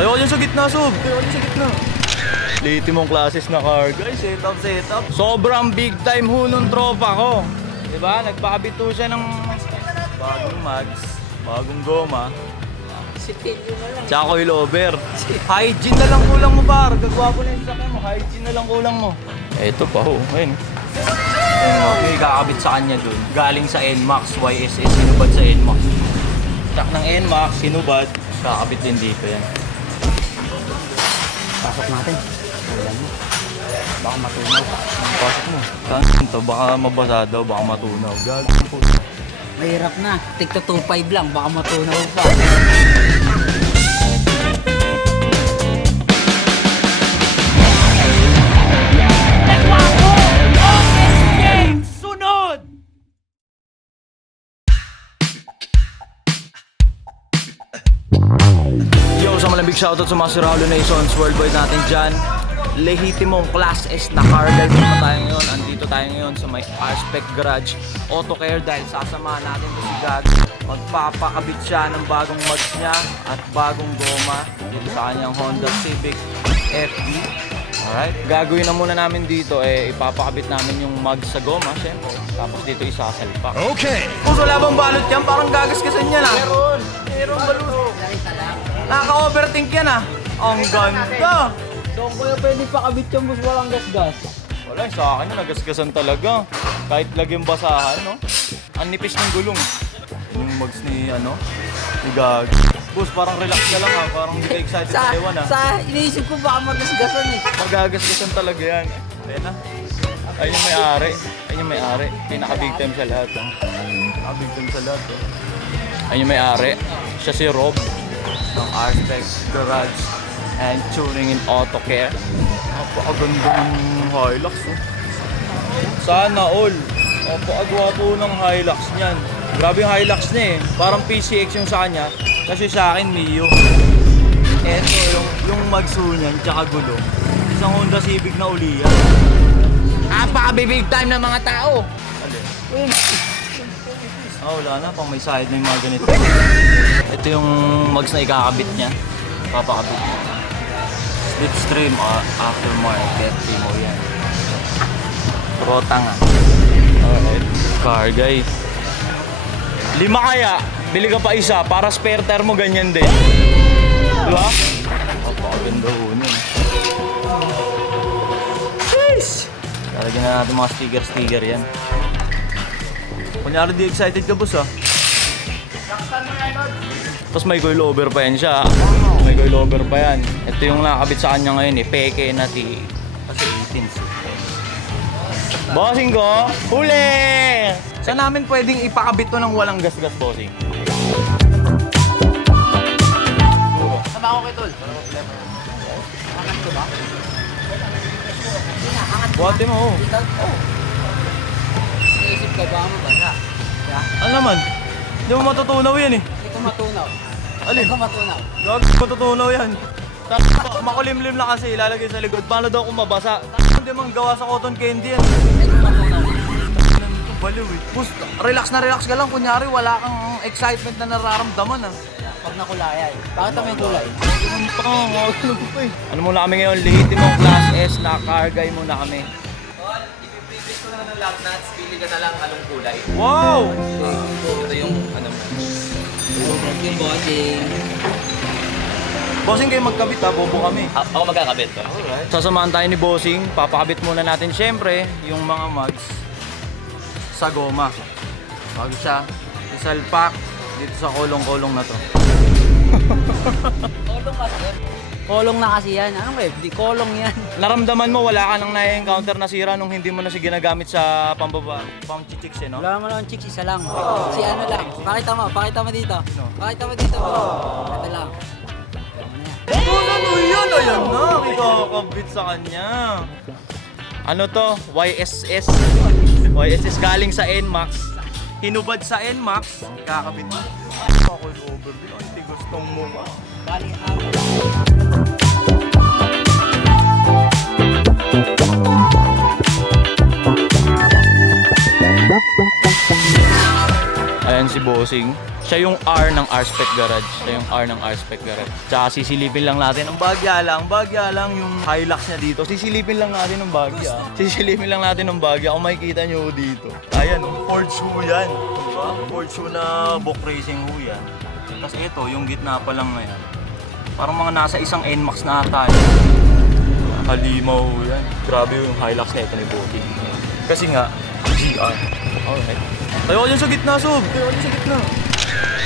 Tayo dyan sa gitna, Sob. Tayo dyan sa gitna. Liti mong classes na car, guys. Setup. Sobrang big time ho nung tropa ko. Diba? Nagpakabit ho siya ng bagong mags, bagong goma. Tsaka coilover. Hygiene na lang kulang mo, par. Gagwapo na yung sakyan mo. Hygiene na lang kulang mo. Eto pa ho. Ayun. Ayun, may kakabit sa kanya dun. Galing sa NMAX, YSS. Sinubad sa NMAX. Stock ng NMAX, sinubad. Kakabit din dito yan. Pasok natin. Ulan mo. Baka matunaw. Pasok mo. Saan to? Baka mabasa daw, baka matunaw. Gagawin po. Mahirap na. Tigto 2.5 lang. Baka matunaw pa. Big shoutout sa mga Siraulo Nations, worldwide natin dyan. Lehitimong Class S na car. Dahil pa tayo ngayon, andito tayo ngayon sa may R-Spec Garage Auto Care dahil sasamahan natin to si Gag. Magpapakabit siya ng bagong mags niya at bagong goma dito sa kanyang Honda Civic FD. Alright, gagawin na muna namin dito, ipapakabit namin yung mags sa goma, syempre. Tapos dito isasalpak. Okay! Kung wala bang balot yan, parang gagasgasan yan ah. Meron balot. Naka-overthink yan ah. Ang ganda. So, kuya pwede pakabit yung bus walang gasgas. Wala, sa akin nagasgasan talaga. Kahit laging basahan, no? Ang nipis ng gulong. Yung mags ni, ni Gag. Boss, parang relax ka lang ha. Parang hindi ka excited sa ewan ha. Iniisip ko baka magasgasan eh. Magagasgasan talaga yan. Ayan na. Ayun yung may-ari. Ayun yung may-ari. May naka-big time sa lahat. Naka-big time sa lahat. Ayun yung may-ari. Siya si Rob ng R-Spec Garage and Tuning in Auto Care. Napakaganda ng Hilux. Sana all. Napakagwapo ng Hilux niyan. Grabe yung Hilux niya eh. Parang PCX yung sa kanya. Kasi sa akin, Mio. Eto, yung magso niyan, tsaka gulong. Isang Honda Civic na uli yan. Napaka-big time ng mga tao. Alin? Wala na. Pang may side na yung mga ganito. Ito yung mags na ikakabit niya. Papakabit niya. Slipstream aftermarket. Timo yan. Rota nga. Alright. Car guys. 5 kaya. Bili ka pa isa para spare tire mo ganyan din. Diba? Napakaganda ho niya. Jeez! Lalagyan na natin mga sticker yan. Kunyari di excited ka boss ah. Tapos may coilover pa yan siya. May coilover pa yan. Ito yung nakakabit sa kanya ngayon eh. Peke na kasi 18. Bossing ko, huli! Saan namin pwedeng ipakabit to ng walang gasgas, bossing? Saba ako kay Tol. Angat ko ba? Buhati mo. Naisip ka ba mo ba siya? Ano naman? Hindi mo matutunaw yan eh. Hindi ko matunaw. Alin? Hindi ko matunaw. Gag, matutunaw yan. Makulimlim lang kasi ilalagay sa likod. Paano daw kung mabasa? Hindi mang gawa sa cotton candy yan. Hindi ko matunaw. Baliw eh. Bus, relax na relax ka lang. Kunyari wala kang excitement na nararamdaman ah. Pag nakulayan. Bakit naman yung kulay? Ano muna kami ngayon? Lehitimong Class S na cargay muna kami. I-previous ko na ng lap nuts, pili ka na lang anong kulay. Wow! Ito yung ano mo. Yung bossing. Bossing kayo magkabit ha, bobo kami. Ako magkakabit ko. Sasamahan tayo ni Bossing, papakabit muna natin syempre yung mga mags sa goma. Bago siya isalpak dito sa kolong-kolong na to. Kolong kasi yan. Kolong na kasi yan. Anong FD? Kolong yan. Naramdaman mo wala ka nang na-encounter na sira nung hindi mo na siya ginagamit sa pambaba, pang-chicks no? Wala naman ang chicks, isa lang. Si ano lang. Pakita mo dito. Pakita mo dito. Ito lang. Ano yun? Ayan na, ikakabit sa kanya. Ano to? YSS. YSS galing sa NMAX. Hinubad sa NMAX. Kakabit mo. Ako yung overview. Hindi gustong mo ba? Bali, Ayan si Boss. bossing. Siya yung R ng R-Spec Garage. Siya yung R ng R-Spec Garage. Tsaka sisilipin lang natin ang bagya lang yung Hilux niya dito. Sisilipin lang natin ang bagya. Sisilipin lang natin ang bagya. Kung makikita nyo dito. Ayan, Ford shoe yan. Diba? Ford shoe na book racing ho yan. Tapos ito, yung gitna pa lang ngayon. Parang mga nasa isang NMAX na ata. Halimaw yan. Grabe yung Hilux na ito ni Bossing. Kasi nga, GR. Alright. Tayo dyan sa gitna, Sob. Tayo dyan sa gitna.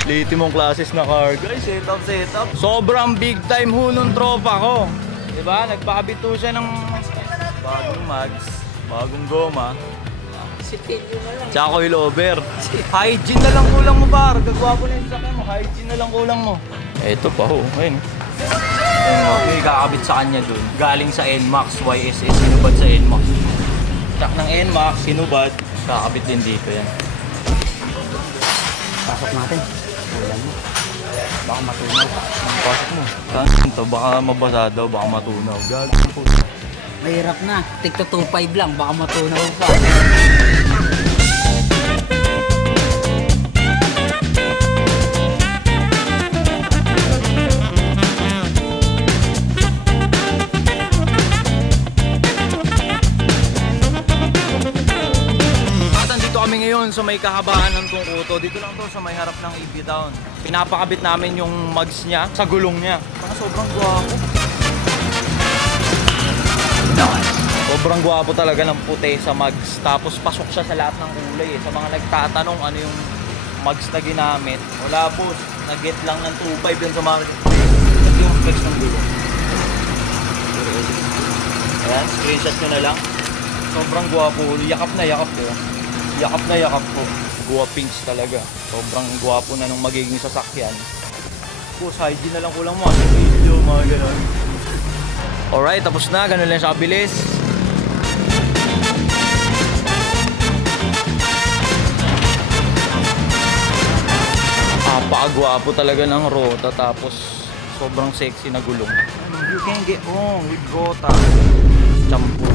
Late mong classes na car. Guys, setup. Sobrang big time ho nung tropa ko. Diba? Nagpakabit ho siya ng bagong mags, bagong goma. Si Pilyo na lang. Tsaka coilover. Hygiene na lang kulang mo, par. Gagwapo na yung sakyan mo. Hygiene na lang kulang mo. Eto pa ho. Ayun. May kakabit sa kanya dun. Galing sa NMAX, YSS. Sinubad sa NMAX. Stock ng NMAX, sinubad. Kakabit din dito yan. Pasok natin. Ulan mo. Baka matunaw. Pasok mo. Saan to? Baka mabasa daw, baka matunaw. Gagawin po. Mahirap na. Tigto 2.5 lang. Baka matunaw pa. Kami ngayon sa may kahabaan ng Tungkuto. Dito lang to sa may harap ng EV Town. Pinapakabit namin yung mugs niya sa gulong niya. Parang sobrang gwapo. Sobrang gwapo talaga ng puti sa mugs. Tapos pasok siya sa lahat ng kulay eh. Sa mga nagtatanong ano yung mugs na ginamit. Wala po. Nag-get lang ng 2.5 yun sa market. Ito yung flex ng gulong. Ayan, screenshot nyo na lang. Sobrang gwapo. Yakap na yakap ko. Yakap na yakap ko. Guwapings talaga. Sobrang gwapo na nung magiging sasakyan. Boss, hygiene na lang kulang mo. Sa video, mga gano'n. Alright, tapos na. Ganun lang siya kabilis. Napakagwapo talaga ng Rota. Tapos, sobrang sexy na gulong. You can get on with Rota. Shampoo.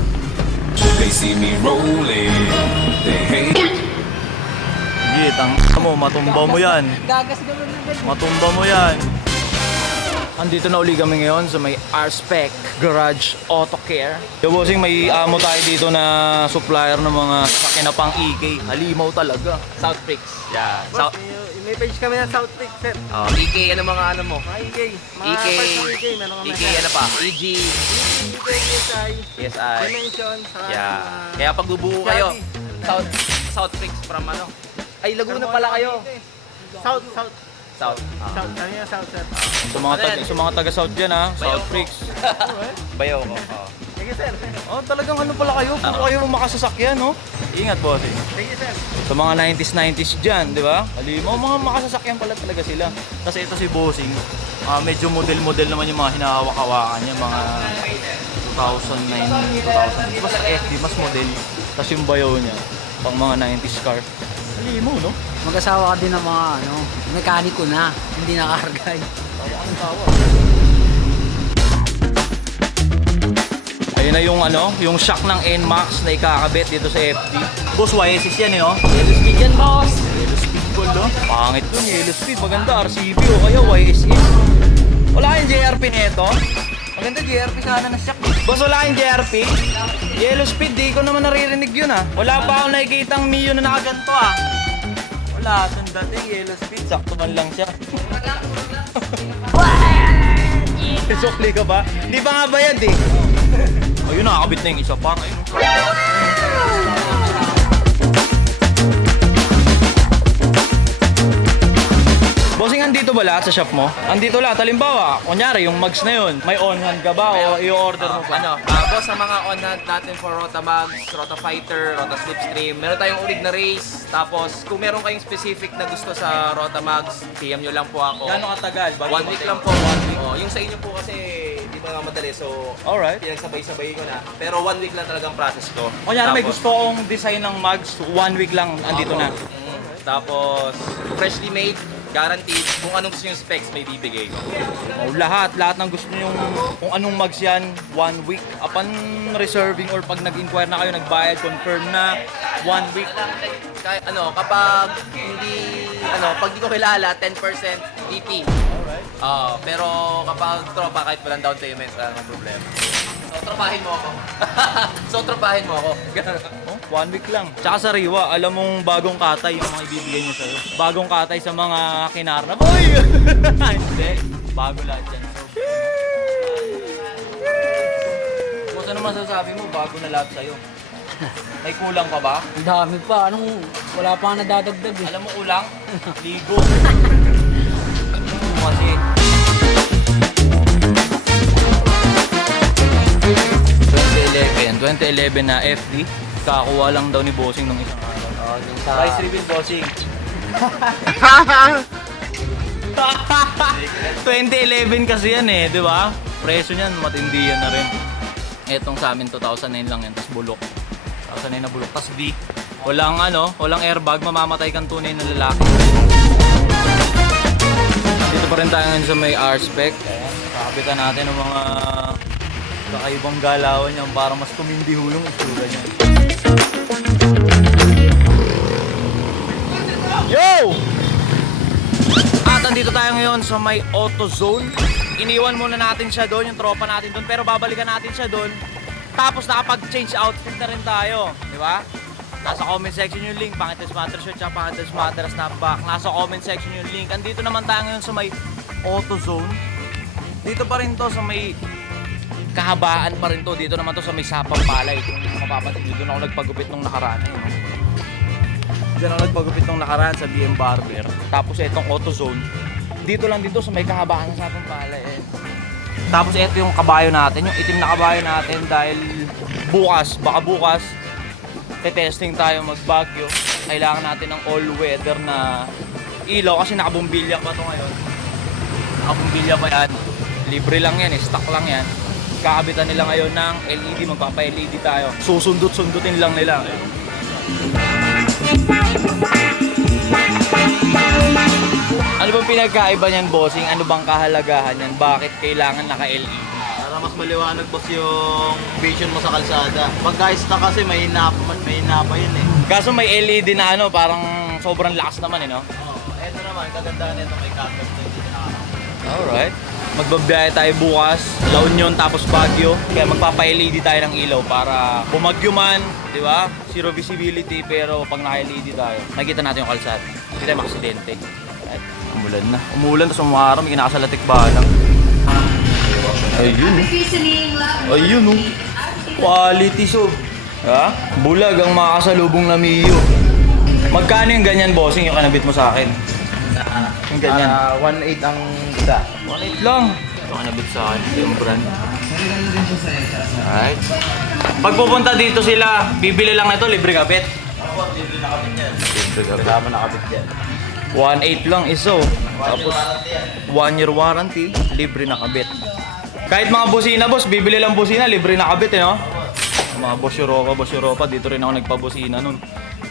They see me rolling, they hate. Git, ang mo, matumba mo yan. Gagas gawin na ganun. Matumba mo yan. Andito na uli kami ngayon sa may R-Spec Garage Auto Care. Yo, bossing, may amo tayo dito na supplier ng mga sasakyan na pang EK. Halimaw talaga. South Prix. Yeah. May page kami ng South Peak, sir. EK, ano mga ano mo? EK. EK. EK, meron kami. EK, ano pa? EG. ESI. PSI. Dimension. Saka Yeah. Kaya pag bubuo kayo, South Prix from ano? Ay, Laguna pala kayo. South. South. Kami yung South, sir. Sa mga taga-South dyan ha, South Freaks. Bayaw ko. Thank you, sir. Oh, talagang ano pala kayo? Puro kayo makasasakyan, no? Ingat, bossing. Thank you, sir. Sa mga 90s dyan, di ba? Halimaw, mga makasasakyan pala talaga sila. Kasi ito si Bossing, medyo model-model naman yung mga hinahawak-hawakan niya, mga 2009, 2000. Basta FD, mas model. Tapos yung bayaw niya, pang mga 90s car. Halimaw, no? Mag-asawa ka din ng mga mekaniko na. Hindi nakakargay. Ayun na yung yung shock ng NMAX na ikakabit dito sa FD. Boss, YSS yan eh, no? Yellow speed yan, boss. Yellow speed gold, no? Pangit dun, yellow speed. Maganda, RCB o kaya YSS. Wala kayong JRP nito? Maganda JRP sana na shock. Boss, wala kayong JRP? Yellow speed, di ko naman naririnig yun ah. Wala pa akong nakikita ang Mio na nakaganto ah. Wala, sundating yellow speed. Sakto man lang siya. Sukli ka ba? Hindi pa nga bayad eh. Ayun, nakakabit na yung isa pa. Ayun. Bossing, andito ba lahat sa shop mo? Andito lahat. Halimbawa, kunyari, yung mugs na yun, may on-hand ka ba o i-order mo pa? Ano, boss, sa mga on-hand natin for Rota Mags, Rota Fighter, Rota Slipstream, meron tayong urig na race. Tapos, kung meron kayong specific na gusto sa Rota Mags, PM nyo lang po ako. Gano'ng katagal? 1 week lang po, 1 week. Oh, yung sa inyo po kasi, di ba nga madali, so Alright. pinagsabay-sabay ko na. Pero 1 week lang talagang process ko. Kunyari, may Tapos, gusto kong design ng mugs, 1 week lang, andito na. Tapos, freshly made, guaranteed, kung anong gusto yung specs, may bibigay ko. Oh, lahat ng gusto nyo, kung anong mugs yan, 1 week. Upon reserving or pag nag-inquire na kayo, nagbayad, confirm na, 1 week. Kapag hindi pag di ko kilala, 10% DP. Alright. Pero kapag tropa, kahit walang down payment, walang problema. So, tropahin mo ako. Oh, 1 week lang. Tsaka sa Riwa, alam mong bagong katay yung mga ibibigay niya sa'yo. Bagong katay sa mga kinarna. Boy! Hindi. Bago lahat yan. So, kung ano masasabi mo, bago na lahat sa'yo. May kulang pa ba? Ang dami pa. Wala pa nga nadadagdag eh. Alam mo kulang? Ligo. Kasi 2011 na FD, kakakuha lang daw ni Bossing nung isang araw. Price reveal, Bossing. 2011 kasi yan eh, di ba? Presyo niyan, matindi yan na rin. Etong sa amin, 2009 lang yan, tas bulok. 2009 na bulok, tas D. Walang airbag, mamamatay kang tunay na lalaki. Dito pa rin tayo ngayon sa may R-Spec. Kakapitan natin ng mga kakaibang galawan niyan para mas tumindi yung itsura niya. Yo! At andito tayo ngayon sa may AutoZone. Iniwan muna natin siya doon, yung tropa natin doon, pero babalikan natin siya doon. Tapos nakapag-change outfit na rin tayo, di ba? Nasa comment section yung link, Pangitas Matters Shirt at Pangitas Matters Snapback. Nasa comment section yung link. Andito naman tayo ngayon sa may AutoZone. Dito pa rin to sa may kahabaan pa rin to. Dito naman to sa may Sapang Palay. Kung hindi ko mapapatid, dito na ako nagpagupit nung nakaraan. Diyan ako nagpagupit nung nakaraan sa BM Barber. Tapos itong AutoZone. Dito lang dito sa may kahabaan ng Sapang Palay. Tapos ito yung kabayo natin, yung itim na kabayo natin dahil baka bukas, testing tayo mag-Baguio. Kailangan natin ng all-weather na ilaw kasi nakabumbilya pa to ngayon. Nakabumbilya pa yan. Libre lang yan, stock lang yan. Kakabitan nila ngayon ng LED, magpapa-LED tayo. Susundot-sundutin lang nila. Ano bang pinagkaiba niyan, Bossing? Ano bang kahalagahan niyan? Bakit kailangan naka-LED? Para mas maliwanag boss yung vision mo sa kalsada. Pagka na kasi may pa yun eh. Kaso may LED na parang sobrang lakas naman no? Ito naman, kagandahan nito may cut-off na hindi nakakapit. Alright. Magbabiyahe tayo bukas, La Union tapos Baguio. Kaya magpapa-LED tayo ng ilaw para bumagyo man, di ba? Zero visibility pero pag naka-LED tayo, nakikita natin yung kalsada. Hindi tayo makaksidente. Right. Umulan na. Umulan tapos umaram, may kinakasalatik ba lang. Ayun Ayun Quality soap. Ha? Bulag ang makakasalubong na Mio. Magkano yung ganyan, Bossing, yung kanabit mo sa akin? Yung ganyan. 1.8 ang isa. 1.8 lang. Ito kanabit sa akin. Ito yung brand. Alright. Pag pupunta dito sila, bibili lang na ito, libre kabit. Libre na kapit yan. Libre kabit. Kasama na kapit yan. 1.8 lang iso. Tapos 1 year warranty, libre na kabit. Kahit mga busina, boss, bibili lang busina, libre na kabit no? Mga Boss Europa, dito rin ako nagpabusina nun.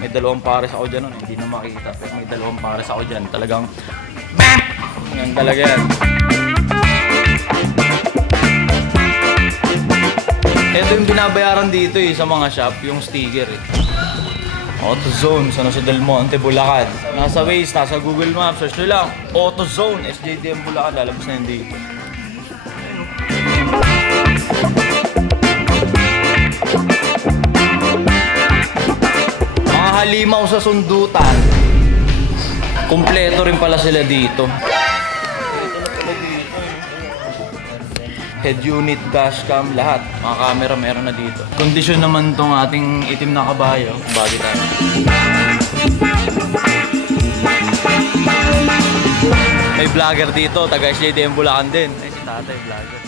May 2 pares ako dyan nun, hindi na makikita. Pero may 2 pares ako dyan, talagang BAM! Yan talaga yan. Ito yung binabayaran dito sa mga shop, yung sticker AutoZone sa Del Monte, Bulacan. Nasa Waze, nasa Google Maps, search nyo lang AutoZone, SJDM Bulacan, lalabas na yun dito. Mga halimaw sa sundutan, kumpleto rin pala sila dito. Head unit, dashcam, lahat. Mga camera meron na dito. Kondisyon naman tong ating itim na kabayo. Bagay tayo. May vlogger dito, taga SJDM Bulacan din. Ay, si tatay vlogger.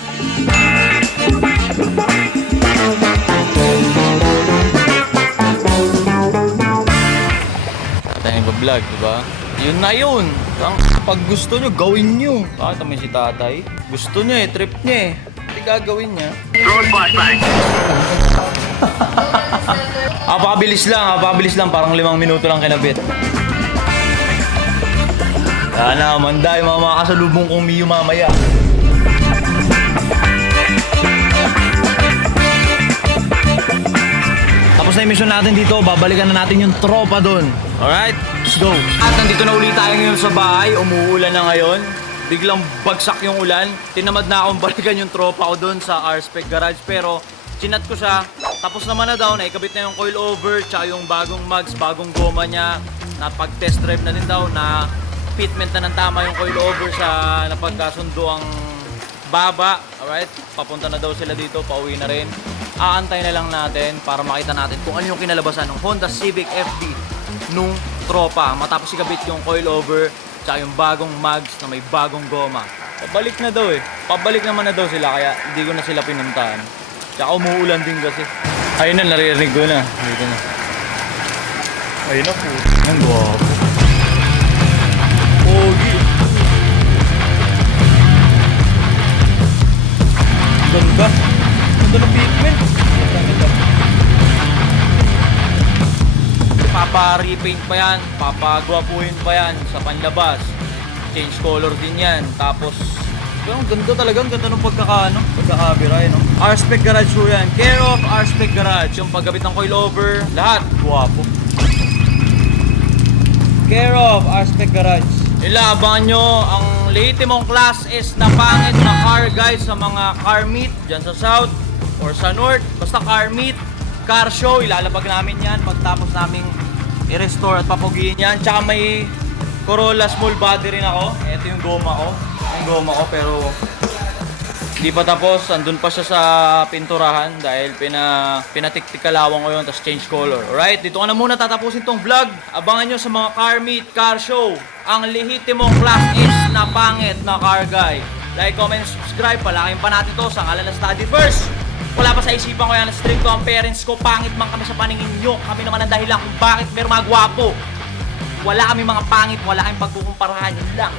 Tatay nag-vlog, diba? Yun na yun. Pag gusto nyo, gawin nyo. Bakit may si tatay? Gusto nyo trip niya Hindi gagawin niya. Apabilis lang. Parang 5 minuto lang kinabit. Sana, manday, mga makakasalubong kong Mio mamaya. Tapos na yung mission natin dito, babalikan na natin yung tropa doon. Alright? Let's go! At nandito na ulit tayo ngayon sa bahay. Umuulan na ngayon. Biglang bagsak yung ulan. Tinamad na akong balikan yung tropa ko doon sa R-Spec Garage. Pero chinat ko siya. Tapos naman na daw, naikabit na yung coil over, tsaka yung bagong mugs, bagong goma niya. Napag-test drive na din daw, na fitment na ng tama yung coil over sa napagkasundo ang baba. Alright, papunta na daw sila dito, pauwi na rin. Aantay na lang natin para makita natin kung ano yung kinalabasan ng Honda Civic FD nung tropa. Matapos ikabit yung coil over, tsaka yung bagong mugs na may bagong goma. Pabalik na daw eh. Pabalik naman na daw sila, kaya hindi ko na sila pinuntahan. Tsaka umuulan din kasi. Ayun na, naririnig ko na. Dito na. Ayun na po. Ang gwapo. Pogi. Ganda. Ganda ng pigment. Papa-repaint pa yan. Papagwapuhin pa yan sa panlabas. Change color din yan. Tapos, ang ganda talaga. Ang ganda ng pagkakabiray, no? R-Spec Garage po yan. Care of R-Spec Garage. Yung paggabit ng coilover, lahat. Guwapo. Care of R-Spec Garage. Ilabangan nyo ang lehitimong Class S na pangit na car guys sa mga car meet dyan sa South or sa North. Basta car meet, car show, ilalabag namin yan pagtapos naming i-restore at papugiin yan. Tsaka may Corolla small body rin ako. Ito yung goma ko. Yung goma ko pero hindi pa tapos. Andun pa siya sa pinturahan dahil pinatiktikalawang ko yun tapos change color. Alright, dito ko na muna tatapusin tong vlog. Abangan nyo sa mga car meet, car show, ang lehitimong Class S na pangit na car guy. Like, comment, subscribe. Palaking pa natin to sa ngalan ng Study First. Wala pa sa isipan ko yan na strict ko ang parents ko. Pangit man kami sa paningin nyo. Kami naman ang dahilan kung bakit meron mga gwapo. Wala kami mga pangit, wala kami pagkukumparahan. Yun lang.